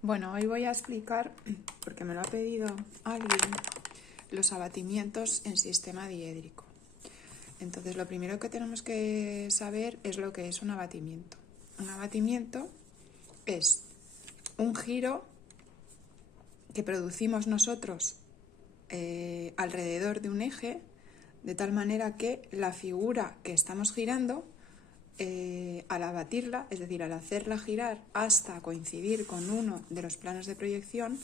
Bueno, hoy voy a explicar, porque me lo ha pedido alguien, los abatimientos en sistema diédrico. Entonces, lo primero que tenemos que saber es lo que es un abatimiento. Un abatimiento es un giro que producimos nosotros alrededor de un eje, de tal manera que la figura que estamos girando, al abatirla, es decir, al hacerla girar hasta coincidir con uno de los planos de proyección,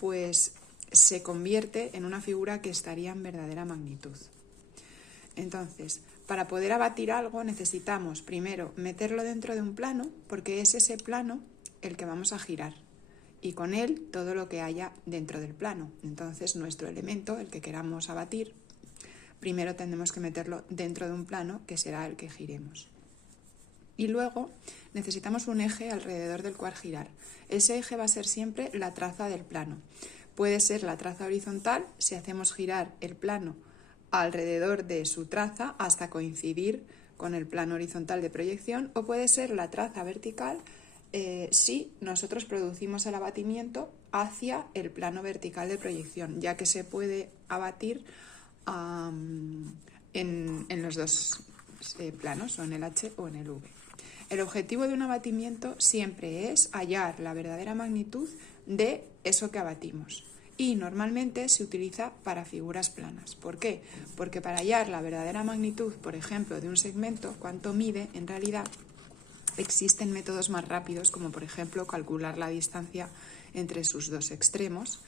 pues se convierte en una figura que estaría en verdadera magnitud. Entonces, para poder abatir algo necesitamos primero meterlo dentro de un plano, porque es ese plano el que vamos a girar, y con él todo lo que haya dentro del plano. Entonces, nuestro elemento, el que queramos abatir, primero tendremos que meterlo dentro de un plano que será el que giremos. Y luego necesitamos un eje alrededor del cual girar. Ese eje va a ser siempre la traza del plano. Puede ser la traza horizontal si hacemos girar el plano alrededor de su traza hasta coincidir con el plano horizontal de proyección, o puede ser la traza vertical si nosotros producimos el abatimiento hacia el plano vertical de proyección, ya que se puede abatir en los dos planos, o en el H o en el V. El objetivo de un abatimiento siempre es hallar la verdadera magnitud de eso que abatimos, y normalmente se utiliza para figuras planas. ¿Por qué? Porque para hallar la verdadera magnitud, por ejemplo, de un segmento, cuánto mide, en realidad existen métodos más rápidos, como por ejemplo calcular la distancia entre sus dos extremos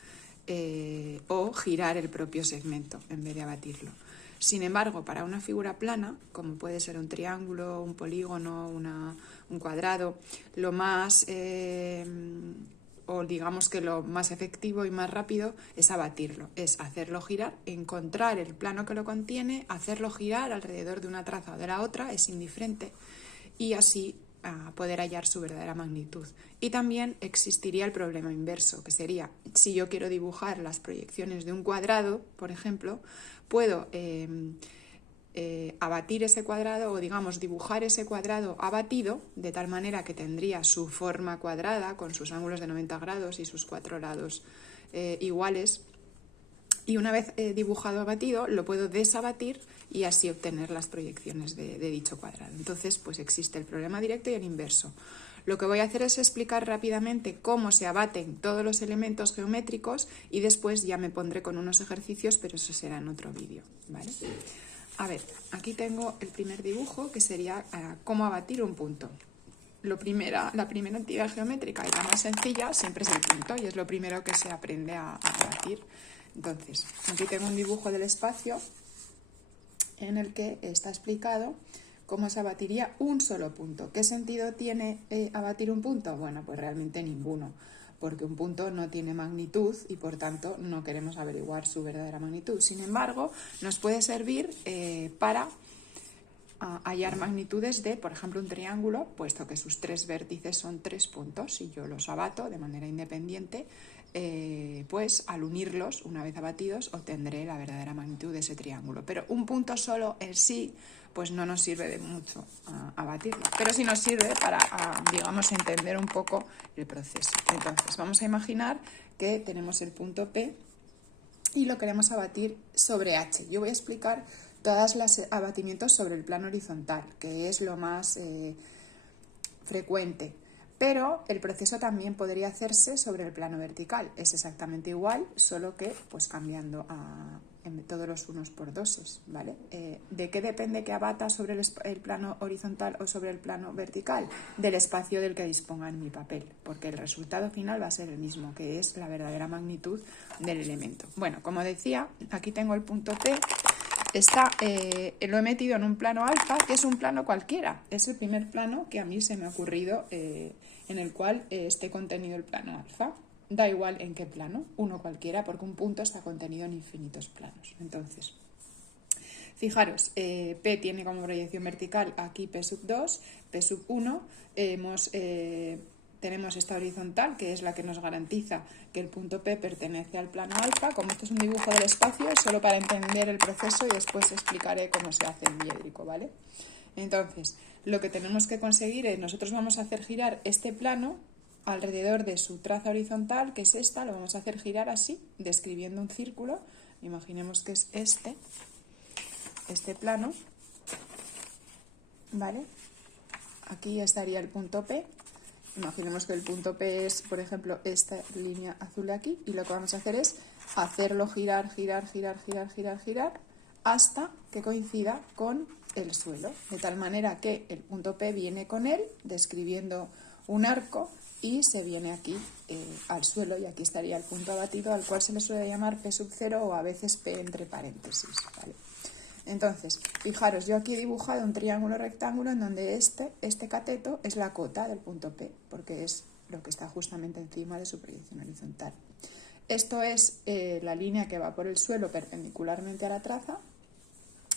o girar el propio segmento en vez de abatirlo. Sin embargo, para una figura plana, como puede ser un triángulo, un polígono, un cuadrado, lo más, o digamos que lo más efectivo y más rápido es abatirlo, es hacerlo girar, encontrar el plano que lo contiene, hacerlo girar alrededor de una traza o de la otra, es indiferente, y así poder hallar su verdadera magnitud. Y también existiría el problema inverso, que sería, si yo quiero dibujar las proyecciones de un cuadrado, por ejemplo, puedo abatir ese cuadrado, o digamos dibujar ese cuadrado abatido, de tal manera que tendría su forma cuadrada con sus ángulos de 90 grados y sus 4 lados iguales, y una vez dibujado abatido lo puedo desabatir y así obtener las proyecciones de dicho cuadrado. Entonces, pues existe el problema directo y el inverso. Lo que voy a hacer es explicar rápidamente cómo se abaten todos los elementos geométricos, y después ya me pondré con unos ejercicios, pero eso será en otro vídeo, ¿vale? A ver, aquí tengo el primer dibujo, que sería cómo abatir un punto. La primera entidad geométrica y la más sencilla siempre es el punto, y es lo primero que se aprende a abatir. Entonces, aquí tengo un dibujo del espacio en el que está explicado cómo se abatiría un solo punto. ¿Qué sentido tiene abatir un punto? Bueno, pues realmente ninguno, porque un punto no tiene magnitud y por tanto no queremos averiguar su verdadera magnitud. Sin embargo, nos puede servir para hallar magnitudes de, por ejemplo, un triángulo, puesto que sus tres vértices son 3 puntos, y yo los abato de manera independiente, pues al unirlos, una vez abatidos, obtendré la verdadera magnitud de ese triángulo. Pero un punto solo en sí, pues no nos sirve de mucho abatirlo, pero sí nos sirve para, digamos, entender un poco el proceso. Entonces, vamos a imaginar que tenemos el punto P y lo queremos abatir sobre H. Yo voy a explicar todos los abatimientos sobre el plano horizontal, que es lo más frecuente, pero el proceso también podría hacerse sobre el plano vertical. Es exactamente igual, solo que pues cambiando en todos los unos por doses, ¿vale? ¿De qué depende que abata sobre el plano horizontal o sobre el plano vertical? Del espacio del que disponga en mi papel, porque el resultado final va a ser el mismo, que es la verdadera magnitud del elemento. Bueno, como decía, aquí tengo el punto P. Lo he metido en un plano alfa, que es un plano cualquiera. Es el primer plano que a mí se me ha ocurrido en el cual esté contenido el plano alfa. Da igual en qué plano, uno cualquiera, porque un punto está contenido en infinitos planos. Entonces, fijaros, P tiene como proyección vertical aquí P sub 2, P sub 1. Tenemos esta horizontal, que es la que nos garantiza que el punto P pertenece al plano alfa. Como esto es un dibujo del espacio, es solo para entender el proceso, y después explicaré cómo se hace en diédrico, ¿vale? Entonces, lo que tenemos que conseguir es, nosotros vamos a hacer girar este plano alrededor de su traza horizontal, que es esta, lo vamos a hacer girar así, describiendo un círculo. Imaginemos que es este plano, ¿vale? Aquí estaría el punto P. Imaginemos que el punto P es, por ejemplo, esta línea azul de aquí, y lo que vamos a hacer es hacerlo girar, girar, girar, girar, girar, girar, hasta que coincida con el suelo, de tal manera que el punto P viene con él, describiendo un arco, y se viene aquí al suelo, y aquí estaría el punto abatido, al cual se le suele llamar P sub 0 o a veces P entre paréntesis, ¿vale? Entonces, fijaros, yo aquí he dibujado un triángulo rectángulo en donde este cateto es la cota del punto P, porque es lo que está justamente encima de su proyección horizontal. Esto es la línea que va por el suelo perpendicularmente a la traza,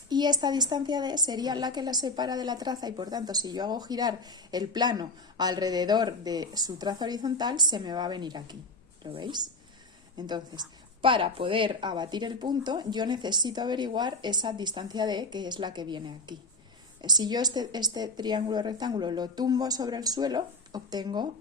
y esta distancia D sería la que la separa de la traza, y por tanto, si yo hago girar el plano alrededor de su traza horizontal, se me va a venir aquí. ¿Lo veis? Entonces, para poder abatir el punto, yo necesito averiguar esa distancia D, que es la que viene aquí. Si yo este triángulo rectángulo lo tumbo sobre el suelo, obtengo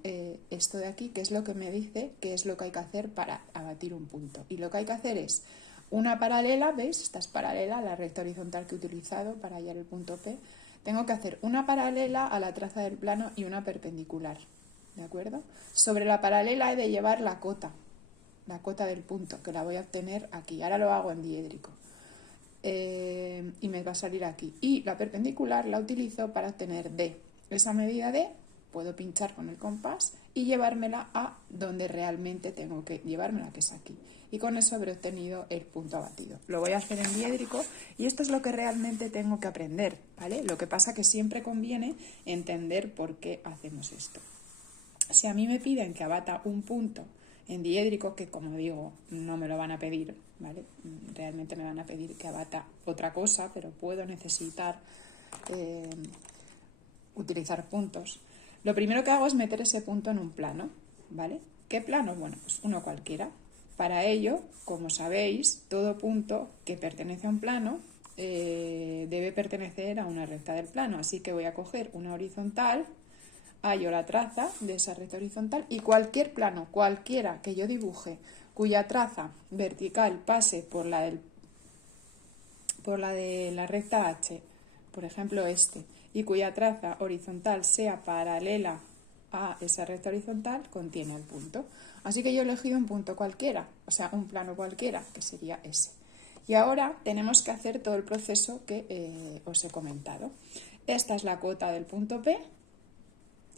esto de aquí, que es lo que me dice qué es lo que hay que hacer para abatir un punto. Y lo que hay que hacer es una paralela, ¿veis? Esta es paralela a la recta horizontal que he utilizado para hallar el punto P. Tengo que hacer una paralela a la traza del plano y una perpendicular, ¿de acuerdo? Sobre la paralela he de llevar la cota del punto, que la voy a obtener aquí. Ahora lo hago en diédrico. Y me va a salir aquí. Y la perpendicular la utilizo para obtener D. Esa medida D puedo pinchar con el compás y llevármela a donde realmente tengo que llevármela, que es aquí. Y con eso habré obtenido el punto abatido. Lo voy a hacer en diédrico, y esto es lo que realmente tengo que aprender, ¿vale? Lo que pasa que siempre conviene entender por qué hacemos esto. Si a mí me piden que abata un punto en diédrico, que como digo, no me lo van a pedir, ¿vale? Realmente me van a pedir que abata otra cosa, pero puedo necesitar utilizar puntos. Lo primero que hago es meter ese punto en un plano, ¿vale? ¿Qué plano? Bueno, pues uno cualquiera. Para ello, como sabéis, todo punto que pertenece a un plano debe pertenecer a una recta del plano, así que voy a coger una horizontal, hallo la traza de esa recta horizontal, y cualquier plano, cualquiera que yo dibuje, cuya traza vertical pase por la de la recta H, por ejemplo y cuya traza horizontal sea paralela a esa recta horizontal, contiene el punto. Así que yo he elegido un punto cualquiera, o sea, un plano cualquiera, que sería ese. Y ahora tenemos que hacer todo el proceso que os he comentado. Esta es la cota del punto P,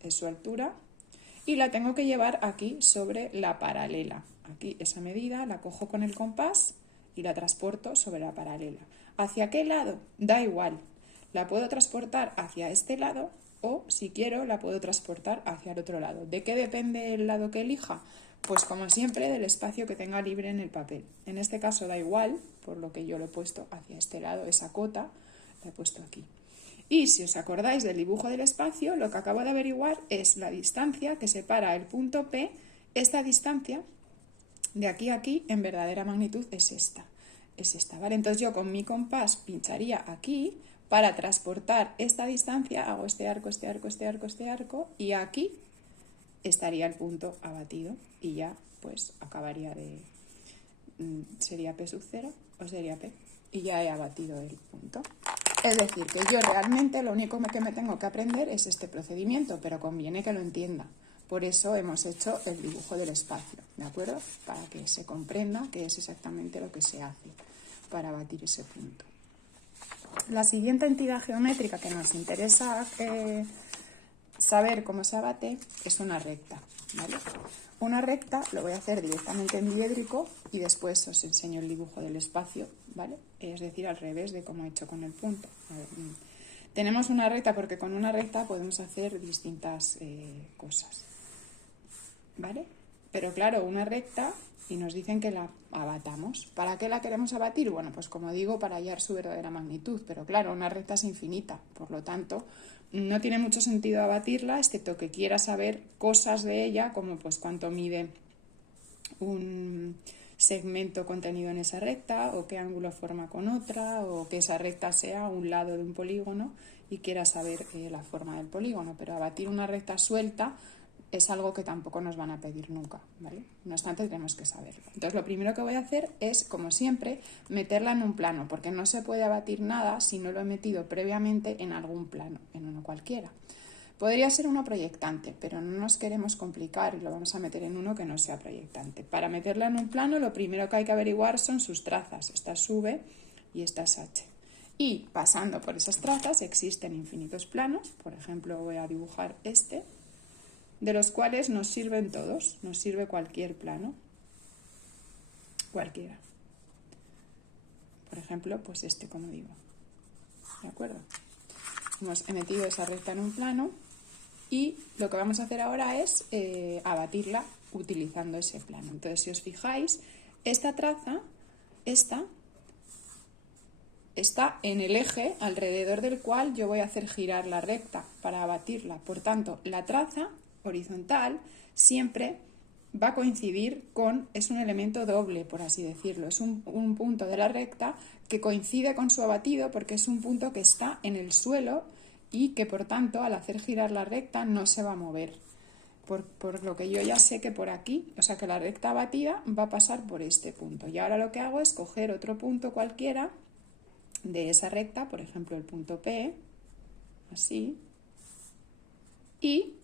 es su altura, y la tengo que llevar aquí sobre la paralela. Aquí esa medida la cojo con el compás y la transporto sobre la paralela. ¿Hacia qué lado? Da igual. La puedo transportar hacia este lado, o si quiero la puedo transportar hacia el otro lado. ¿De qué depende el lado que elija? Pues como siempre, del espacio que tenga libre en el papel. En este caso da igual, por lo que yo lo he puesto hacia este lado, esa cota la he puesto aquí. Y si os acordáis del dibujo del espacio, lo que acabo de averiguar es la distancia que separa el punto P. Esta distancia de aquí a aquí en verdadera magnitud es esta, ¿vale? Entonces yo con mi compás pincharía aquí para transportar esta distancia, hago este arco, este arco, este arco, este arco, y aquí estaría el punto abatido, y ya pues acabaría de... sería P sub 0 o sería P, y ya he abatido el punto. Es decir, que yo realmente lo único que me tengo que aprender es este procedimiento, pero conviene que lo entienda. Por eso hemos hecho el dibujo del espacio, ¿de acuerdo? Para que se comprenda qué es exactamente lo que se hace para abatir ese punto. La siguiente entidad geométrica que nos interesa saber cómo se abate es una recta, ¿vale? Una recta lo voy a hacer directamente en diédrico y después os enseño el dibujo del espacio, ¿vale? Es decir, al revés de como he hecho con el punto. Tenemos una recta porque con una recta podemos hacer distintas cosas, ¿vale? Pero claro, una recta, y nos dicen que la abatamos. ¿Para qué la queremos abatir? Bueno, pues como digo, para hallar su verdadera magnitud. Pero claro, una recta es infinita, por lo tanto, no tiene mucho sentido abatirla, excepto que quiera saber cosas de ella, como pues cuánto mide un segmento contenido en esa recta, o qué ángulo forma con otra, o que esa recta sea un lado de un polígono y quiera saber la forma del polígono. Pero abatir una recta suelta es algo que tampoco nos van a pedir nunca, ¿vale? No obstante, tenemos que saberlo. Entonces, lo primero que voy a hacer es, como siempre, meterla en un plano, porque no se puede abatir nada si no lo he metido previamente en algún plano, en uno cualquiera. Podría ser uno proyectante, pero no nos queremos complicar y lo vamos a meter en uno que no sea proyectante. Para meterla en un plano, lo primero que hay que averiguar son sus trazas. Esta es V y esta es H. Y pasando por esas trazas existen infinitos planos. Por ejemplo, voy a dibujar este, de los cuales nos sirven todos. Nos sirve cualquier plano. Cualquiera. Por ejemplo, pues este, como digo. ¿De acuerdo? He metido esa recta en un plano y lo que vamos a hacer ahora es abatirla utilizando ese plano. Entonces, si os fijáis, esta traza, esta, está en el eje alrededor del cual yo voy a hacer girar la recta para abatirla. Por tanto, la traza horizontal siempre va a coincidir con, es un elemento doble, por así decirlo, es un punto de la recta que coincide con su abatido porque es un punto que está en el suelo y que por tanto al hacer girar la recta no se va a mover. Por lo que yo ya sé que por aquí, o sea que la recta abatida va a pasar por este punto. Y ahora lo que hago es coger otro punto cualquiera de esa recta, por ejemplo el punto P, así, y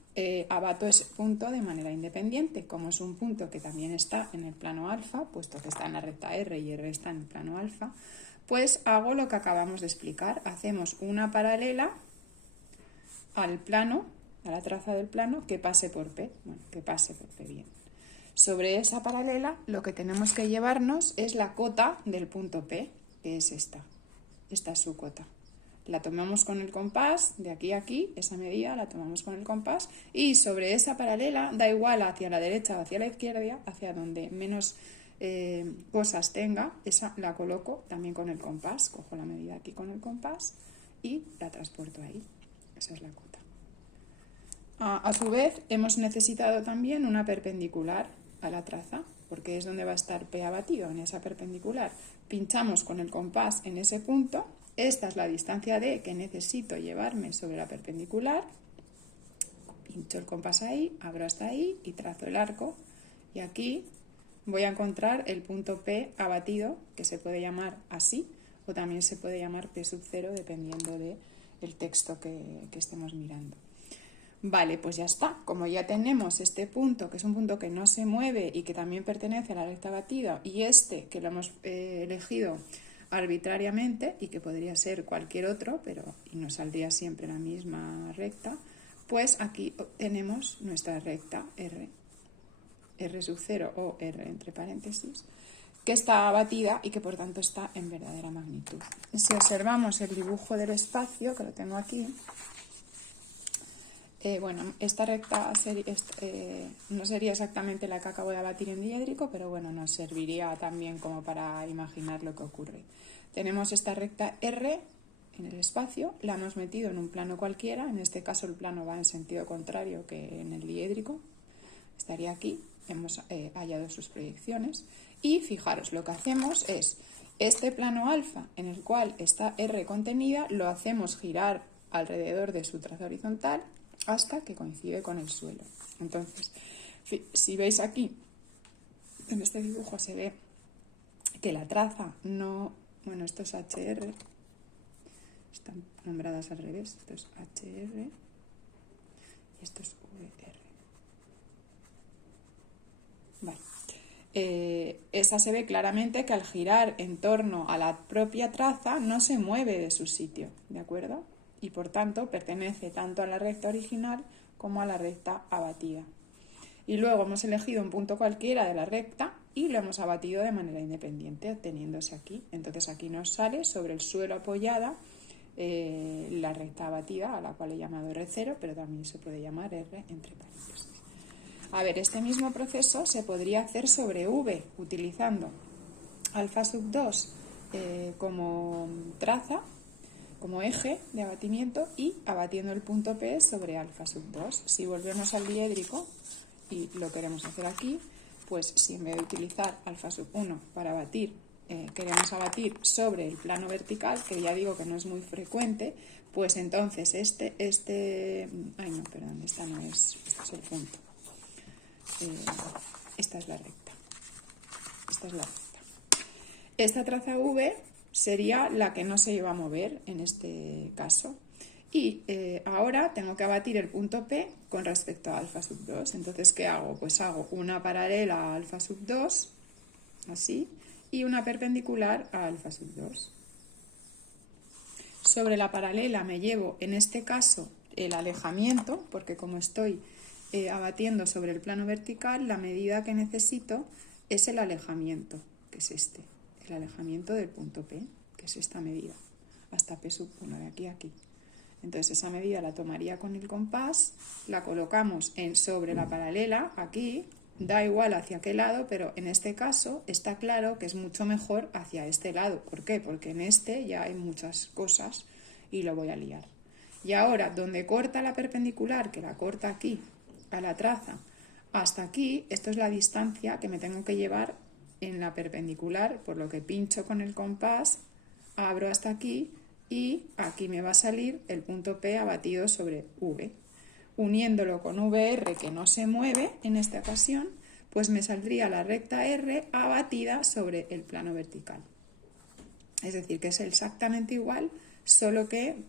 abato ese punto de manera independiente. Como es un punto que también está en el plano alfa, puesto que está en la recta R y R está en el plano alfa, pues hago lo que acabamos de explicar. Hacemos una paralela al plano, a la traza del plano, que pase por P. Bueno, que pase por P, bien. Sobre esa paralela lo que tenemos que llevarnos es la cota del punto P, que es esta. Esta es su cota. La tomamos con el compás, de aquí a aquí, esa medida la tomamos con el compás y sobre esa paralela, da igual hacia la derecha o hacia la izquierda, hacia donde menos cosas tenga, esa la coloco también con el compás, cojo la medida aquí con el compás y la transporto ahí. Esa es la cota. A su vez, hemos necesitado también una perpendicular a la traza, porque es donde va a estar P abatido, en esa perpendicular. Pinchamos con el compás en ese punto. Esta es la distancia D que necesito llevarme sobre la perpendicular. Pincho el compás ahí, abro hasta ahí y trazo el arco. Y aquí voy a encontrar el punto P abatido, que se puede llamar así, o también se puede llamar P sub 0, dependiendo del texto que estemos mirando. Vale, pues ya está. Como ya tenemos este punto, que es un punto que no se mueve y que también pertenece a la recta abatida, y este, que lo hemos elegido arbitrariamente y que podría ser cualquier otro, pero y nos saldría siempre la misma recta, pues aquí tenemos nuestra recta R sub 0 o R entre paréntesis, que está abatida y que por tanto está en verdadera magnitud. Si observamos el dibujo del espacio, que lo tengo aquí, bueno, esta recta no sería exactamente la que acabo de abatir en diédrico, pero bueno, nos serviría también como para imaginar lo que ocurre. Tenemos esta recta R en el espacio, la hemos metido en un plano cualquiera, en este caso el plano va en sentido contrario que en el diédrico, estaría aquí, hemos hallado sus proyecciones y fijaros, lo que hacemos es este plano alfa en el cual está R contenida, lo hacemos girar alrededor de su traza horizontal hasta que coincide con el suelo. Entonces, si veis aquí, en este dibujo se ve que la traza no... Bueno, esto es HR, están nombradas al revés, esto es HR y esto es VR. Vale. Esa se ve claramente que al girar en torno a la propia traza no se mueve de su sitio, ¿de acuerdo? Y por tanto pertenece tanto a la recta original como a la recta abatida. Y luego hemos elegido un punto cualquiera de la recta y lo hemos abatido de manera independiente, obteniéndose aquí. Entonces aquí nos sale sobre el suelo apoyada la recta abatida, a la cual he llamado R0, pero también se puede llamar R entre paréntesis. A ver, este mismo proceso se podría hacer sobre V, utilizando alfa sub 2 como traza, como eje de abatimiento y abatiendo el punto P sobre alfa sub 2. Si volvemos al diédrico y lo queremos hacer aquí, pues si en vez de utilizar alfa sub 1 para abatir, queremos abatir sobre el plano vertical, que ya digo que no es muy frecuente, pues entonces esta no es el punto. esta es la recta. Esta es la recta. Esta traza V sería la que no se iba a mover en este caso. Y ahora tengo que abatir el punto P con respecto a alfa sub 2. Entonces, ¿qué hago? Pues hago una paralela a alfa sub 2, así, y una perpendicular a alfa sub 2. Sobre la paralela me llevo, en este caso, el alejamiento, porque como estoy abatiendo sobre el plano vertical, la medida que necesito es el alejamiento, que es este, el alejamiento del punto P, que es esta medida, hasta P sub 1, de aquí a aquí. Entonces esa medida la tomaría con el compás, la colocamos sobre la paralela, aquí, da igual hacia qué lado, pero en este caso está claro que es mucho mejor hacia este lado. ¿Por qué? Porque en este ya hay muchas cosas y lo voy a liar. Y ahora, donde corta la perpendicular, que la corta aquí, a la traza, hasta aquí, esto es la distancia que me tengo que llevar en la perpendicular, por lo que pincho con el compás, abro hasta aquí, y aquí me va a salir el punto P abatido sobre V. Uniéndolo con VR, que no se mueve en esta ocasión, pues me saldría la recta R abatida sobre el plano vertical. Es decir, que es exactamente igual, solo que,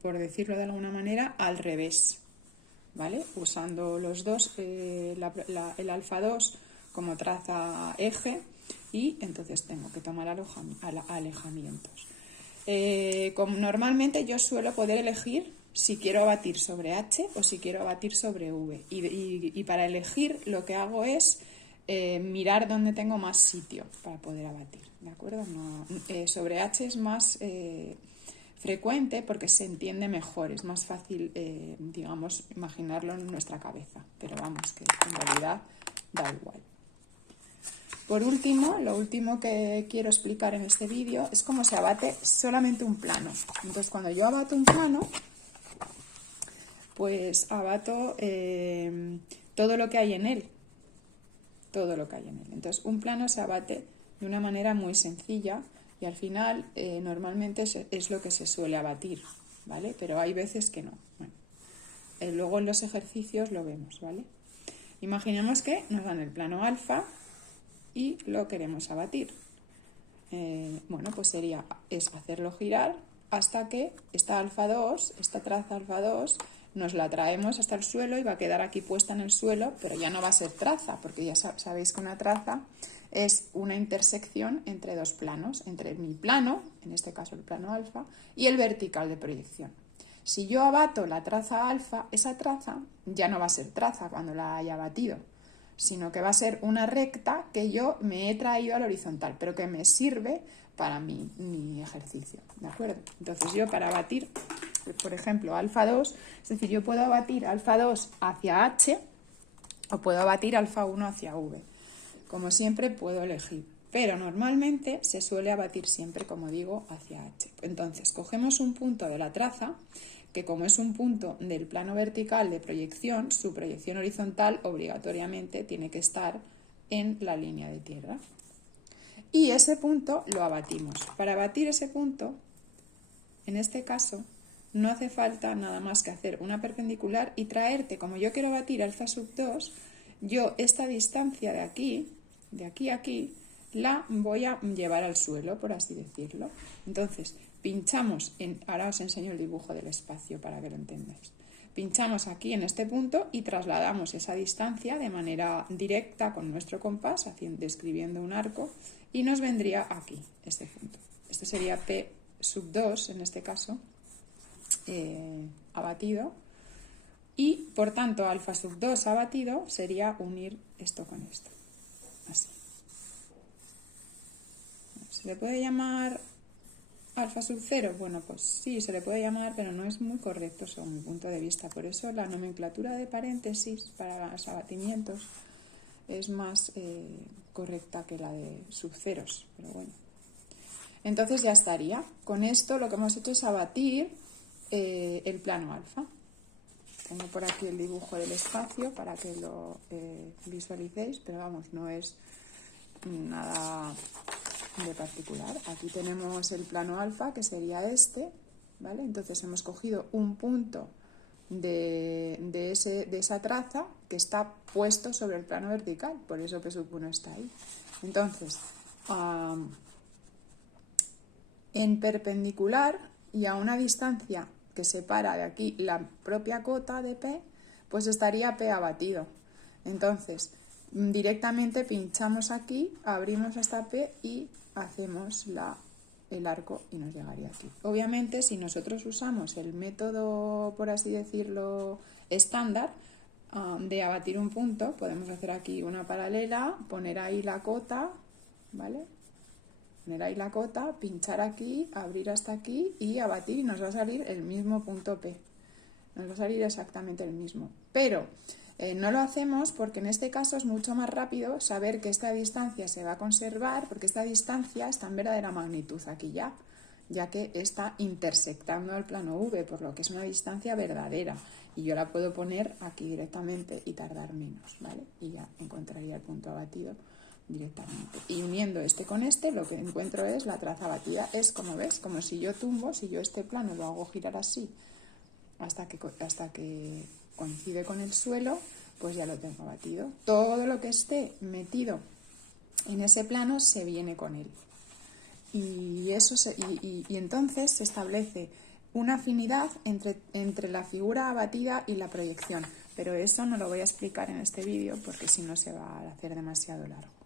por decirlo de alguna manera, al revés, ¿vale? Usando los dos, el alfa 2 como traza eje, y entonces tengo que tomar alejamientos. Normalmente yo suelo poder elegir si quiero abatir sobre H o si quiero abatir sobre V. Y para elegir lo que hago es mirar dónde tengo más sitio para poder abatir, ¿de acuerdo? Sobre H es más frecuente porque se entiende mejor, es más fácil, digamos, imaginarlo en nuestra cabeza. Pero vamos, que en realidad da igual. Por último, lo último que quiero explicar en este vídeo es cómo se abate solamente un plano. Entonces, cuando yo abato un plano, pues abato todo lo que hay en él. Todo lo que hay en él. Entonces, un plano se abate de una manera muy sencilla y al final normalmente es lo que se suele abatir, ¿vale? Pero hay veces que no. Bueno, luego en los ejercicios lo vemos, ¿vale? Imaginemos que nos dan el plano alfa y lo queremos abatir. Bueno, pues es hacerlo girar hasta que esta alfa 2, esta traza alfa 2, nos la traemos hasta el suelo y va a quedar aquí puesta en el suelo, pero ya no va a ser traza, porque ya sabéis que una traza es una intersección entre dos planos, entre mi plano, en este caso el plano alfa, y el vertical de proyección. Si yo abato la traza alfa, esa traza ya no va a ser traza cuando la haya abatido, sino que va a ser una recta que yo me he traído al horizontal, pero que me sirve para mi ejercicio, ¿de acuerdo? Entonces yo para abatir, por ejemplo, alfa 2, es decir, yo puedo abatir alfa 2 hacia H o puedo abatir alfa 1 hacia V. Como siempre puedo elegir, pero normalmente se suele abatir siempre, como digo, hacia H. Entonces cogemos un punto de la traza, que como es un punto del plano vertical de proyección, su proyección horizontal obligatoriamente tiene que estar en la línea de tierra. Y ese punto lo abatimos. Para abatir ese punto, en este caso, no hace falta nada más que hacer una perpendicular y traerte, como yo quiero abatir alfa sub 2, yo esta distancia de aquí a aquí, la voy a llevar al suelo, por así decirlo. Entonces, pinchamos, ahora os enseño el dibujo del espacio para que lo entendáis. Pinchamos aquí en este punto y trasladamos esa distancia de manera directa con nuestro compás, describiendo un arco, y nos vendría aquí, este punto. Este sería P sub 2, en este caso, abatido, y por tanto alfa sub 2 abatido sería unir esto con esto. Así. ¿Se le puede llamar alfa sub 0? Bueno, pues sí, se le puede llamar, pero no es muy correcto según mi punto de vista. Por eso la nomenclatura de paréntesis para los abatimientos es más correcta que la de sub ceros, pero bueno. Entonces ya estaría. Con esto lo que hemos hecho es abatir el plano alfa. Tengo por aquí el dibujo del espacio para que lo visualicéis, pero vamos, no es nada de particular. Aquí tenemos el plano alfa, que sería este, ¿vale? Entonces hemos cogido un punto de esa traza que está puesto sobre el plano vertical, por eso P1 está ahí. Entonces, en perpendicular y a una distancia que separa de aquí la propia cota de P, pues estaría P abatido. Entonces, directamente pinchamos aquí, abrimos hasta P y hacemos el arco y nos llegaría aquí. Obviamente, si nosotros usamos el método, por así decirlo, estándar, de abatir un punto, podemos hacer aquí una paralela, poner ahí la cota, ¿vale? Poner ahí la cota, pinchar aquí, abrir hasta aquí y abatir, y nos va a salir el mismo punto P. Nos va a salir exactamente el mismo. Pero no lo hacemos porque en este caso es mucho más rápido saber que esta distancia se va a conservar, porque esta distancia está en verdadera magnitud aquí ya que está intersectando el plano V, por lo que es una distancia verdadera. Y yo la puedo poner aquí directamente y tardar menos, ¿vale? Y ya encontraría el punto abatido directamente. Y uniendo este con este, lo que encuentro es la traza abatida. Es, como ves, como si yo tumbo, si yo este plano lo hago girar así hasta que coincide con el suelo, pues ya lo tengo abatido. Todo lo que esté metido en ese plano se viene con él. Y entonces se establece una afinidad entre la figura abatida y la proyección. Pero eso no lo voy a explicar en este vídeo porque si no se va a hacer demasiado largo.